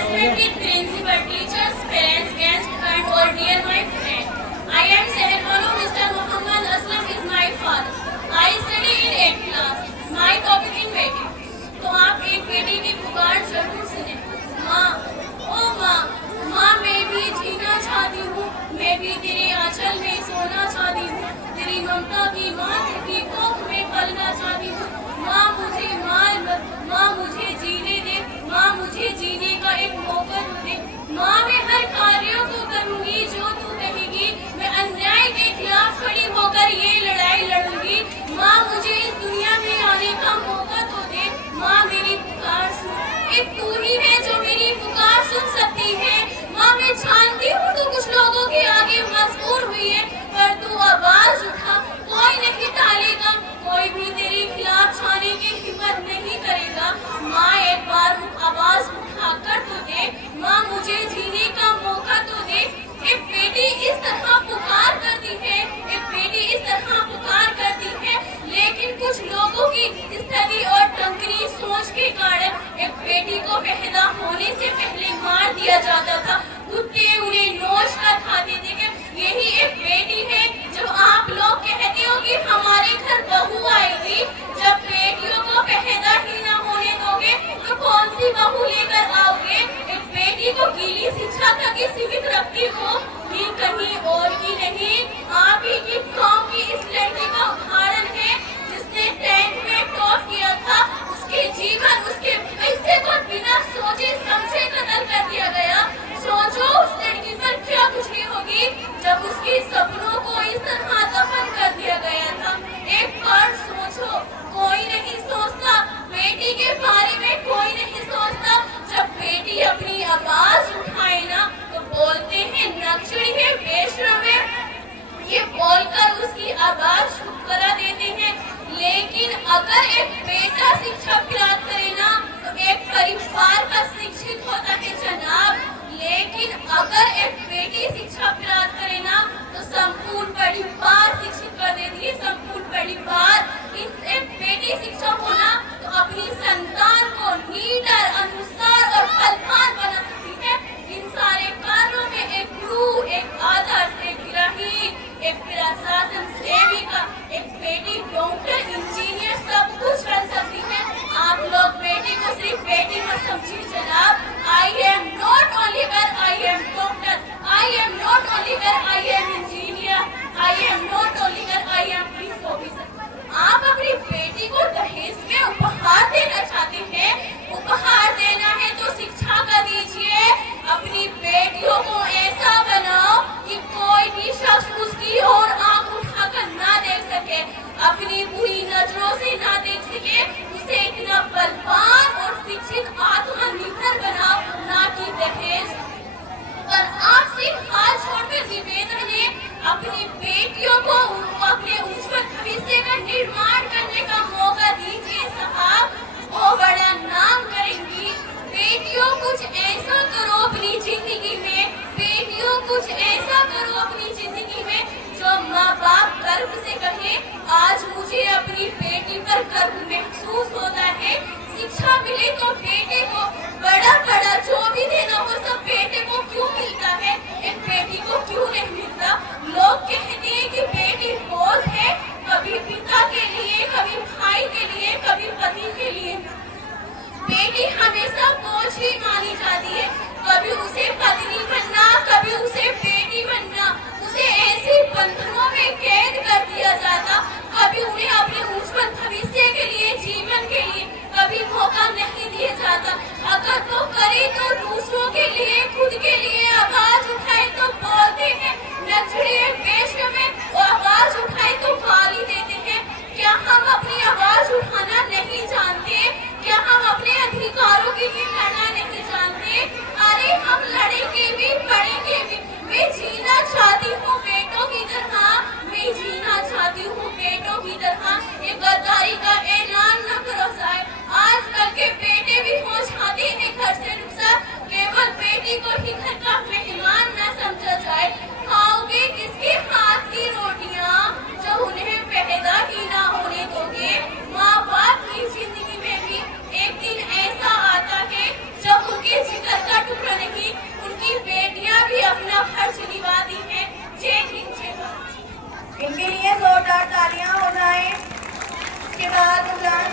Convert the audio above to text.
respected principal, teachers, parents, guests, and all dear my friend. I am 7 Mr. Muhammad Aslam is my father. I study in 8th class. My topic in बेटी. तो आप एक बेटी की पुकार जरूर सुने. माँ, ओ माँ, माँ मैं भी जीना चाहती हूँ. मैं भी तेरे आंचल में सोना चाहती हूँ. तेरी ममता की मात्र की कोख में पलना चाहती हूँ. माँ मुझे मार मत. माँ मुझे जीने दे. माँ मुझे जीने का एक मौका दे. माँ मैं हर कार्यों को करूँगी जो तू कहेगी. मैं अन्याय के खिलाफ खड़ी होकर ये लड़ाई लड़ूंगी. माँ मुझे इस दुनिया में आने का मौका तो दे. माँ मेरी पुकार सुन. एक तू ही है जो मेरी पुकार सुन सकती है. माँ मैं जानती हूँ तू कुछ लोगों के आगे मजबूर हुई है, पर तू आवाज उठा. कोई नहीं टालेगा. कोई भी तेरे खिलाफ जाने की हिम्मत नहीं करेगा. माँ एक बार आवाज उठा कर तो दे. माँ मुझे जीने का मौका तो दे. एक बेटी इस तरह पुकार करती है. एक बेटी इस तरह पुकार करती है. लेकिन कुछ लोगों की स्थिति और टंकनी सोच के कारण एक बेटी को पैदा होने से पहले मार दिया जाता था. कुत्ते उन्हें नोच कर खाते थे. यही एक बेटी है जो आप लोग कहते हो कि हमारे घर बहू आएगी. जब बेटियों को पैदा ही न होने दोगे तो कौन सी बहू लेकर आओगे. एक बेटी को गीली शिक्षा तक ही सीमित रखती हो, ये कहीं और की नहीं आप ही की कौम की इस लड़की का उदाहरण है जिसने टैंक में टॉप किया था. उसके जीवन उसके पैसे को बिना सोचे समझे कत्ल कर दिया गया. सोचो उस लड़की पर क्या गुजरी होगी जब उसके सपनों को इस तरह दफन कर दिया गया था. एक बार सोचो. कोई नहीं सोचता बेटी के बारे में. कोई नहीं सोचता. जब बेटी अपनी आवाज उठाए ना तो बोलते हैं नक्सली है, बेशरम है. ये बोलकर उसकी आवाज चुप करा देते हैं. लेकिन अगर एक बेटा शिक्षा प्राप्त करे ना तो एक परिवार का शिक्षित होता है जनाब. लेकिन अगर एक बेटी शिक्षा प्राप्त करे ना तो संपूर्ण परिवार शिक्षित कर देती है. संपूर्ण परिवार. एक बेटी शिक्षा होना तो अपनी संतान को नीडर, अनुसार और बलवान बना सकती है. इन सारे कार्यों में एक गुरु, एक आदर्श, एक ग्राही, एक प्रशासन सेविका, एक बेटी डॉक्टर, इंजीनियर सब कुछ बन सकती है. आप लोग बेटी को सिर्फ बेटी मत समझिए जनाब. I am not only where I am doctor. I am not only where I am engineer. I am not only where I am police officer. आप अपनी बेटी को दहेज में उपहार देना चाहते हैं. उपहार देना है तो शिक्षा का दीजिए. अपनी बेटियों को ऐसा बनाओ कि कोई भी शख्स उसकी ओर आंख उठाकर ना देख सके, अपनी बुरी नजरों से ना देख सके. उसे इतना बलवान और शिक्षित आत्मनिर्भर बनाओ, ना कि दहेज. पर आपसे हाथ छोड़कर निवेदन है अपनी बेटियों को अपने उज्जवल भविष्य का निर्माण करने का मौका दीजिए साहब. वो बड़ा नाम करेंगी. बेटियों कुछ ऐसा करो अपनी जिंदगी में. बेटियों कुछ ऐसा करो अपनी जिंदगी में जो माँ बाप गर्व से कहे आज मुझे अपनी बेटी पर गर्व महसूस होता है. शिक्षा मिले तो बेटे को बड़ा बड़ा जो भी देना हो सब बेटे को क्यों मिलता है, एक बेटी को क्यों नहीं मिलता. लोग कहते हैं कि बेटी बोझ है, कभी पिता के लिए, कभी भाई के लिए, कभी पति के लिए. बेटी हमेशा बोझ ही मानी जाती है. कभी उसे पत्नी बनना, कभी उसे बेटी बनना. उसे ऐसे बंधनों में कैद कर दिया जाता. कभी उन्हें अपने उज्जवल भविष्य के लिए, जीवन के लिए कभी मौका नहीं दिया जाता. अगर तो करे तो दूसरों के लिए, खुद के लिए आवाज उठाए तो बोलते हैं नक्सली है, बेशरम है. वो आवाज उठाए तो गाली देते हैं. क्या हम अपनी आवाज उठाना नहीं जानते?